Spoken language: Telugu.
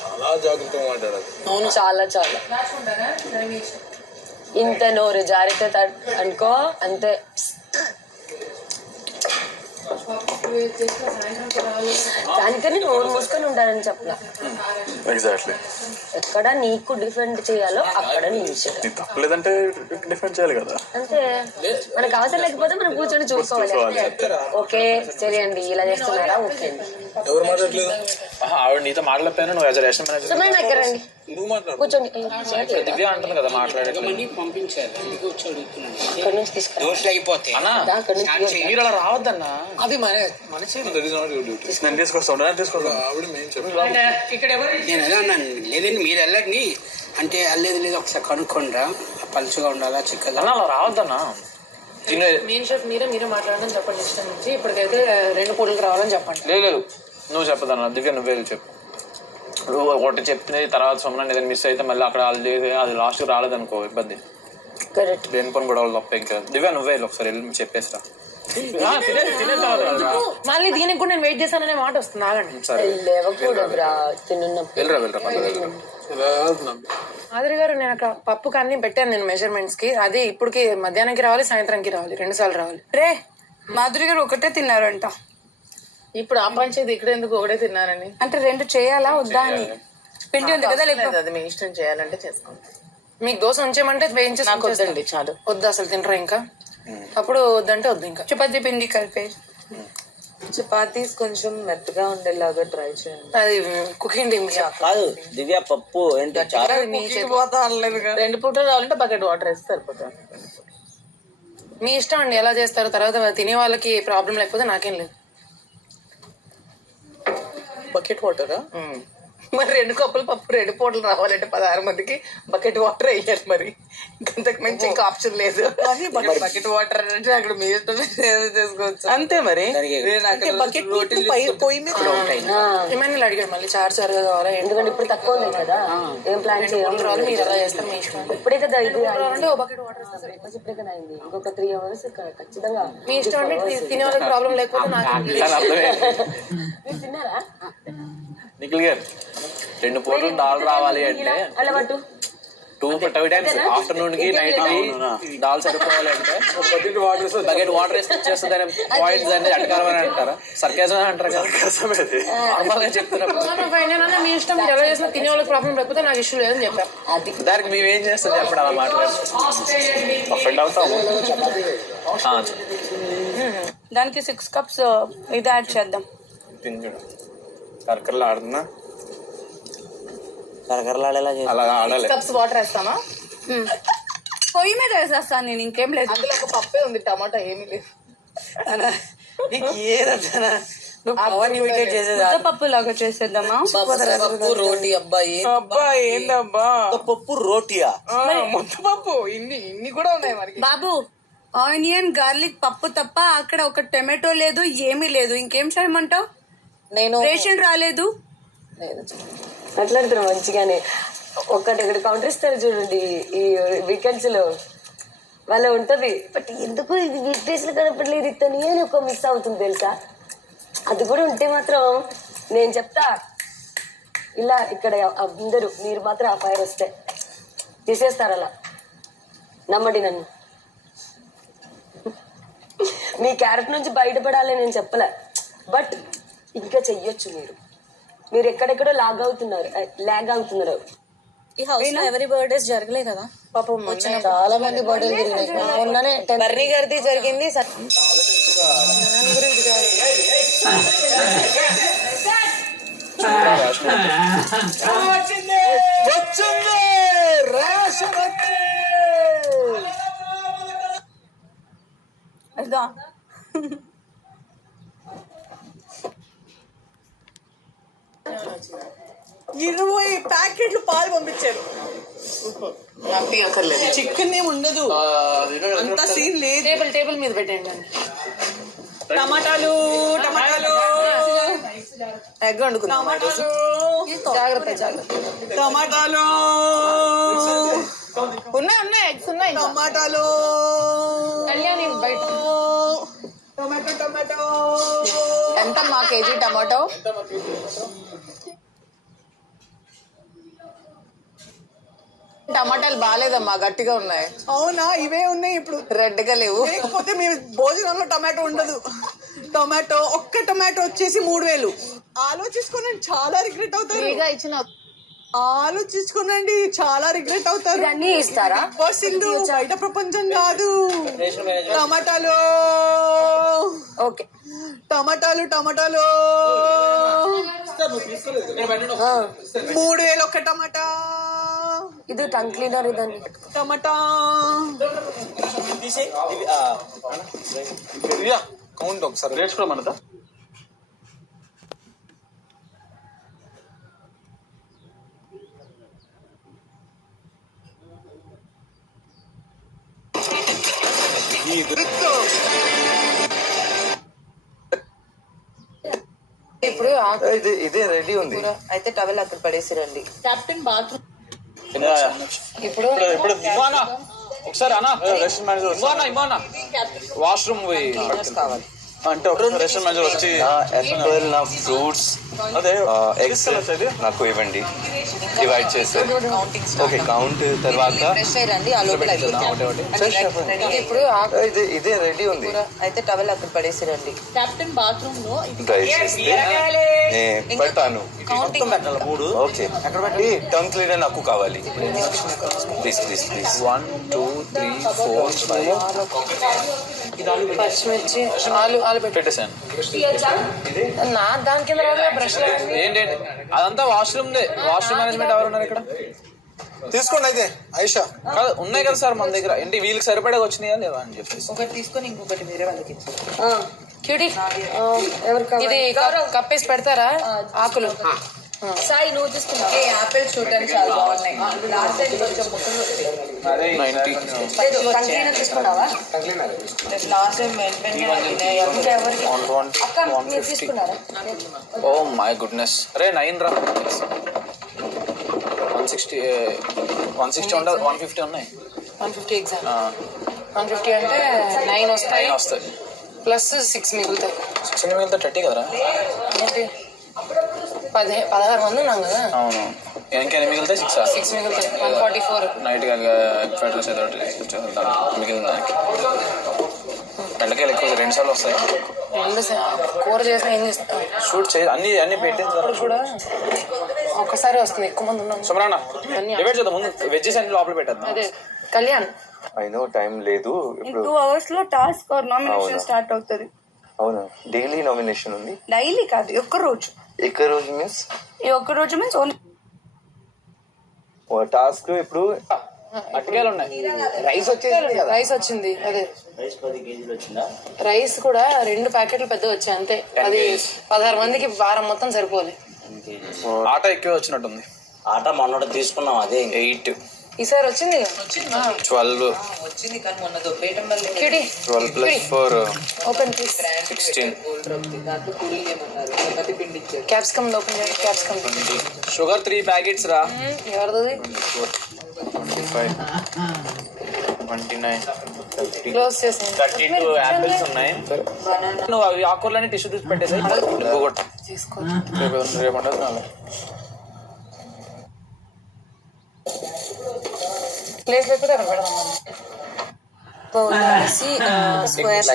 చాలా జాగ్రత్తగా మాట్లాడాలి. అవును, చాలా చాలా. ఇంత నోరు జారితే అనుకో అంతే. దానికని నోరు మూసుకొని ఉండాలని చెప్పలా. ఎగ్జాక్ట్లీ. ఎక్కడ నీకు డిఫెండ్ చేయాలో అక్కడ నేను చేయాలి. తప్పలేదంటే డిఫెండ్ చేయాలి కదా. అంటే మనకు అవసరం లేకపోతే మనం కూర్చొని చూసుకోవాలి. ఓకే సరే అండి ఇలా చేస్తున్నారా, ఓకే అండి. ఎవరు మాట్లాడలేదు? ఆవిడ నీతో మాట్లాడకపోయినా నువ్వు యాజ్ రేషన్ మేనేజర్ సుమన్ దగ్గర రండి, నువ్వు మాట్లాడు. కూర్చోండి. దివ్య అంటుంది కదా మాట్లాడేది. ఇక్కడ నుంచి తీసుకురా. అన్నా మీరు అలా రావద్దన్నా. అది మన నేను తీసుకొస్తాను. ఆవిడ మేము చెప్పాను. నేను ఎలా అన్నాను, లేదండి మీరు వెళ్ళండి అంటే వెళ్ళలేదు లేదు ఒకసారి కనుక్కోండిరా, పలుచుగా ఉండాలా చిక్కగా. అన్నా అలా రావద్దన్నా. మెయిన్ షెఫ్ మీరే మాట్లాడడం చెప్పండి ఇష్టం నుంచి. ఇప్పటికైతే 2 పూటలకు రావాలని చెప్పండి. లేదు నువ్వు చెప్పదన్నా. దివ్య నువ్వే చెప్పు. నువ్వు ఒకటి చెప్తే తర్వాత సొమ్మ ఏదైనా మిస్ అయితే మళ్ళీ అక్కడ అది లాస్ట్కి రాలేదనుకో ఇబ్బంది. దేని పని కూడా తప్ప. ఇంకా దివ్య నువ్వే ఒకసారి వెళ్ళి చెప్పేస్తా. మళ్ళీ దీనికి కూడా నేను వెయిట్ చేశాననే మాట వస్తుంది. ఆగండి. ఆదరి గారు నేను అక్కడ పప్పుకి అన్ని పెట్టాను నేను మెజర్మెంట్స్ కి. అది ఇప్పటికి మధ్యాహ్నానికి రావాలి, సాయంత్రానికి రావాలి, 2 సార్లు రావాలి. రే మాధురి గారు ఒకటే తిన్నారంట. ఇప్పుడు ఆ పంచేది ఇక్కడ ఎందుకు ఒకటే తిన్నారని అంటే 2 చేయాలా వద్దా అని. పిండి ఉంది కదా, లేకపోతే అది మీ ఇష్టం, చేయాలంటే చేసుకోండి. మీకు దోశ ఉంచేయమంటే వేయించేసి నాకు వద్దండి, చాలు. వద్దు అసలు తినరా ఇంకా. అప్పుడు వద్దంటే వద్దు. ఇంకా చపాతీ పిండి కలిపే. చపాతీస్ కొంచెం మెత్తగా ఉండేలాగా ట్రై చేయండి. అది కుకింగ్ టీమ్ కాదు దివ్య, పప్పు ఏంటో చాలా 2 పూటలు కావాలంటే బకెట్ వాటర్ వేస్తే సరిపోతుంది. మీ ఇష్టం అండి ఎలా చేస్తారు. తర్వాత తినే వాళ్ళకి ప్రాబ్లం లేకపోతే నాకేం లేదు. బకెట్ వాటరా? మరి 2 కప్పులు పప్పు 2 పూటలు రావాలంటే 16 మందికి బకెట్ వాటర్ వేయాలి. మరి ఇంతకు మించి ఇంకా ఆప్షన్ లేదు. బకెట్ వాటర్ అంటే అక్కడ మీ ఇష్టం చేసుకోవచ్చు అంతే. మరి ఏమైనా అడిగాడు మళ్ళీ చారు కావాలా. ఎందుకంటే ఇప్పుడు తక్కువ ఉంది కదా, ఏం ప్లాన్ చేయాలి మీరు ఎలా చేస్తారు మీ ఇష్టం. ఇప్పుడే కదా ఇది బకెట్ వాటర్ ఇప్పుడే కదా అయింది. ఇంకొక 3 hours ఖచ్చితంగా మీ ఇష్టం అంటే తినే వాళ్ళకి ప్రాబ్లం లేకపోతే నాకు. మీరు తిన్నారా? నిఖిల్ గారు 2 పూటలు దాల్ రావాలి అంటే అలవాటు 2 టైమ్స్ ఆఫ్టర్నూన్ కి నైట్ కి దాల్ సరిపోవాలి అంటే బకెట్ వాటర్ వేస్తే వచ్చేస్తుంది. పాయింట్స్ అంటే అటకారం అని అంటారా, సర్కాజం అని అంటారు కదా. నార్మల్ గా చెప్తున్నారు. మీ ఇష్టం, మీరు ఎలా చేసినా తినే వాళ్ళకి ప్రాబ్లం లేకపోతే నాకు ఇష్యూ లేదని చెప్పారు. దానికి మేమేం చేస్తాం చెప్పండి. అలా మాట్లాడి అఫెండ్ అవుతాము. దానికి 6 cups ఇది యాడ్ చేద్దాం. కరకరలు ఆడుతున్నా, కరకరలాడేలా అలా ఆడాలి. కప్స్ వాటర్ వేస్తామా? పొయ్యి మీద వేసేస్తాను నేను, ఇంకేం లేదు. అందులో ఒక పప్పే ఉంది, టమాటా ఏమీ లేదు. పప్పు లాగా చేసేద్దామా? పప్పు రోటీ. అబ్బాయి ఏందబ్బా పప్పు రోటీయా? ముద్దపప్పు ఇన్ని కూడా ఉన్నాయి మరి. బాబు ఆనియన్ గార్లిక్ పప్పు తప్ప అక్కడ ఒక టొమాటో లేదు, ఏమీ లేదు. ఇంకేం చేయమంటావు? నేను రేషన్ రాలేదు. మాట్లాడుతున్నా మంచిగానే. ఇక్కడ కౌంటర్ ఇస్తారు చూడండి ఈ వీకెండ్స్ లో, వాళ్ళ ఉంటది. బట్ ఎందుకు ఇది వీక్ డేస్ లో కనపడలేదు ఇతని అని ఒక మిస్ అవుతుంది తెలుసా. అది కూడా ఉంటే మాత్రం నేను చెప్తా, ఇలా ఇక్కడ అందరూ మీరు మాత్రం ఆ ఫైర్ వస్తే తీసేస్తారు. అలా నమ్మండి నన్ను. మీ క్యారెక్టర్ నుంచి బయటపడాలని నేను చెప్పలే, బట్ ఇంకా చెయ్యొచ్చు. మీరు ఎక్కడెక్కడో ల్యాగ్ అవుతున్నారు. ఈ హౌస్ లో ఎవరి బర్త్డేస్ జరగలే కదా పాపం. చాలా మంది బర్త్డేలు జరిగినాయి. మొన్ననే బర్నీ గారిది జరిగింది. ఇదా 20 ప్యాకెట్లు పాలు పంపించారు. చికెన్ ఏమి ఉండదు, అంత సీన్ లేదు. టేబుల్ మీద పెట్టండి. టమాటాలు ఎగ్ వండుకుందాం. జాగ్రత్త. టమాటాలు ఉన్నాయి ఎగ్స్ ఉన్నాయి. టమాటాలు కళ్యాణి బయట టమాటో ఎంత మా కేజీ టమాటో? టమాటాలు బాగాలేదమ్మా, గట్టిగా ఉన్నాయి. అవునా, ఇవే ఉన్నాయి ఇప్పుడు. రెడ్ గా లేవు. లేకపోతే మీ భోజనంలో టమాటో ఉండదు. టమాటో, ఒక్క టమాటో వచ్చేసి 3000. ఆలోచించుకోనండి, చాలా రిగ్రెట్ అవుతారు. ఫ్రీగా ఇచ్చిన ఆలోచించుకోనండి, చాలా రిగ్రెట్ అవుతారు. ఇవన్నీ ఇస్తారా? బస్సులు బయట ప్రపంచం కాదు. టమాటాలు ఓకే, టమాటాలు 3000 ఒక్క టమాటా. ఇది టంగ్ క్లీనర్, ఇదని టమాటా కౌంట్ ఒకసారి రేట్స్ కూడా మనదా. ఇప్పుడు ఇదే రెడీ ఉంది. అయితే టవల్ అక్కడ పడేసిరండి. కెప్టెన్ బాత్రూమ్ ఇప్పుడు ఇప్పుడు ఇవ్వనా ఒకసారి అన్న రెస్టారెంట్ మేనేజర్ ఇవ్వనా వాష్రూమ్ కావాలి. అంటే ఒక రెస్టారెంట్ మేనేజర్ వచ్చి యాపిల్, నా ఫ్రూట్స్, అదే ఎగ్స్ నాకు ఇవ్వండి, డివైడ్ చేస్తారు. ఓకే, కౌంట్ తర్వాత ఫ్రెష్ అయ్యండి, ఆ లోపల అయిపోతుంది. ఇప్పుడు ఇదే రెడీ ఉంది. అయితే టవల్ అక్కడ పడేసిరండి. కెప్టెన్ బాత్రూమ్ లో డ్రై చేస్తే నేను పెడతాను. ఓకే, ఈ టంగ్ క్లీనర్ నాకు కావాలి. Please please please. 1 2 3 4 5 పచ్చిమిర్చి, ఆలు పెట్టేసాను. నా దాని కింద బ్రష్ ఏంటండి అదంతా వాష్రూమ్ మేనేజ్మెంట్ ఎవరు ఉన్నారు ఇక్కడ? తీసుకోండి అయితే ఐషా. కాదు ఉన్నాయి కదా సార్ మన దగ్గర, ఏంటి వీళ్ళకి సరిపడే వచ్చినాయా లేదా అని చెప్పేసి. ఒకటి తీసుకొని ఇంకొకటి వేరే వాళ్ళకి ఇచ్చారు. క్యూటీ, ఎవరు ఇది కప్పేసి పెడతారా ఆకులు? సాయి, నువ్వు తీసుకున్నావు. యాపిల్ చూడడానికి చాలా బాగున్నాయి. లాస్ట్ టైం కొంచెం ముక్కలు వచ్చాయి. 90 టంగ్ క్లీనర్ తీసుకున్నావా? లాస్ట్ టైం ఎవరికి అక్క, మీరు తీసుకున్నారా? Oh my goodness. రే 9 రా. 160 ఉండదు, 150 ఉన్నాయి. 150 ఎగ్జామ్ 150 అంటే 9 వస్తాయి. 9 వస్తాయి ప్లస్ 6 మిగులుతాయి. 6 మిగిలితే 30 కదరా. ఏంటి 16 మంది ఉన్నాం కదా. అవును, ఇంకెన్ని మిగిలితే 6 మిగులుతాయి. 144. నైట్గా ఫెడ్రస్ ఏదో మిగిలిన దానికి బెండకాయలు ఎక్కువ 2 సార్లు వస్తాయి. కూర చేసిన ఏం చేస్తాం, షూట్ చేయి, అన్ని పెట్టిన తర్వాత కూడా ఒక్కసారి వస్తుంది. ఎక్కువ మంది ఉన్నాం. సుమరాన్న డివైడ్ చేద్దాం, ముందు వెజ్జెస్ అన్ని లోపల పెట్టేద్దాం. అదే కళ్యాణ్, అయినో టైం లేదు ఇప్పుడు. 2 hours లో టాస్క్ నామినేషన్ స్టార్ట్ అవుతుంది. అవునా, డైలీ నామినేషన్ ఉంది? డైలీ కాదు, ఒక్క రోజు. ఎక్క రోజు మీన్స్ ఈ ఒక్క రోజు మీన్స్ ఓన్లీ టాస్క్. ఇప్పుడు అట్టకాయలు ఉన్నాయి. రైస్ వచ్చింది. అదే రైస్ కూడా 2 ప్యాకెట్లు పెద్ద వచ్చాయి అంతే. అది 16 మందికి వారం మొత్తం సరిపోలే. ఆట ఎక్కువ వచ్చినట్టుంది. ఆట మొన్నటి తీసుకున్నాం, అదే 8 ఈసారి వచ్చింది 12 వచ్చింది కానీ మొన్న దొబ్బేయటం వల్ల 12 + 4 ఓపెన్ ప్లీజ్ 16. దాంట్లో పూరీలు ఏమన్నారు, చపాతి పిండి ఇచ్చారు. క్యాప్సికమ్ ఓపెన్ చేయండి. క్యాప్సికమ్ షుగర్ 3 ప్యాకెట్స్ రా. ఎవరిది? 25 29 30 క్లోజ్ చేసేయండి. 32 యాపిల్స్ ఉన్నాయి. నువ్వు అవి ఆకుకూరలన్నీ టిష్యూ తీసి పెట్టేసాయి. తీసుకోండి. రేపు ఉండదు నాలో. ప్లేస్ లేకపోతే అక్కడ పెడదాం. స్క్వేర్